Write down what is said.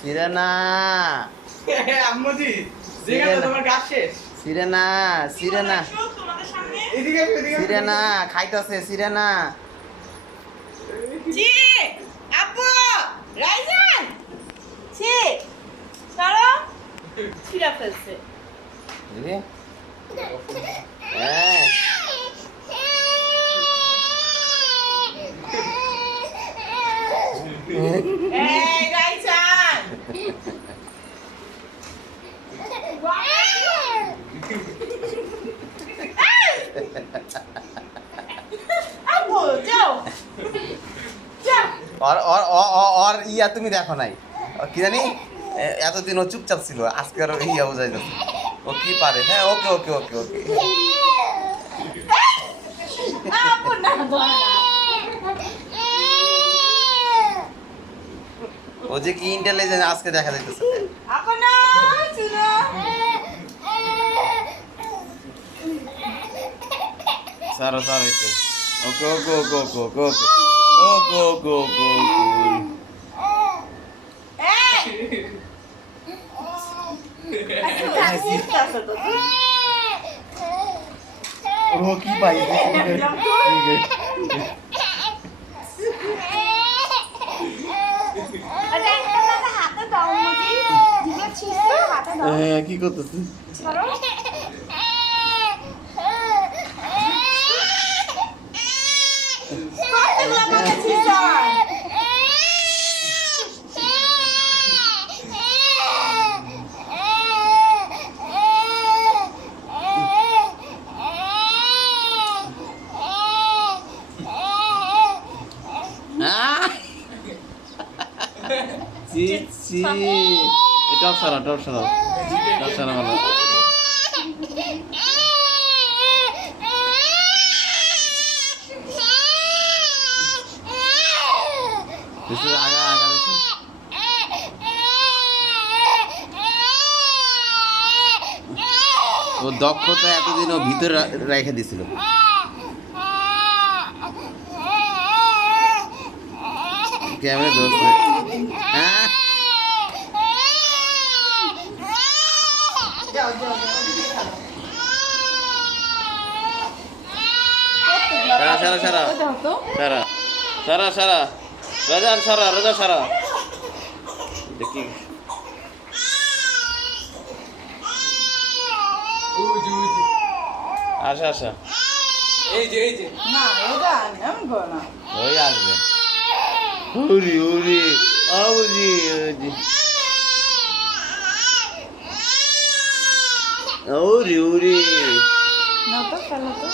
ছিঁড়ে না। আম্মুজি যেখানে তোমার কাজ শেষ। ছিঁড়ে না, ছিঁড়ে না, এদিকে এদিকে ছিঁড়ে না, খাইতেছে ছিঁড়ে না। জি আপু রাইজান ছি সরো ছিড়া ফেলছে বুঝলি? হ্যাঁ এই রাইজান আপু যাও যাও ওর ইয়া তুমি দেখো নাই, কি জানি এতদিন ও চুপচাপ ছিল, আজকে আর ইয়া বোঝাই যাচ্ছে ও কি পারে। হ্যাঁ ওকে ওকে ওকে ওকে। আপু না ধরে না ও যে কি ইন্টেলিজেন্ট আজকে দেখা যাইতেছে। আপু না শুনো সারো সারো একটু। ওকে ওকে ওকে ওকে ওকে ওকে ওকে ওকে ওকে ওকে। ও কি পাই হ্যাঁ কি করতেছে? ছি ছি, এটা সারা টপ সারা টপ সারা ভালো। কিছু আগা আগা দিছে। ও দক্ষতা এতদিন ও ভিতরে রেখে দিছিল। ক্যামেরা ধরছে। হ্যাঁ যাও যাও সারা সারা সারা সারা সারা সারা রাজান সারা রাজা সারা দেখি। ওজি ওজি আচ্ছা আচ্ছা এই যে না এটা আমি বল না ওই আসবে। উরি উরি আউজি উরি উরি উরি। না তো ফেলো তো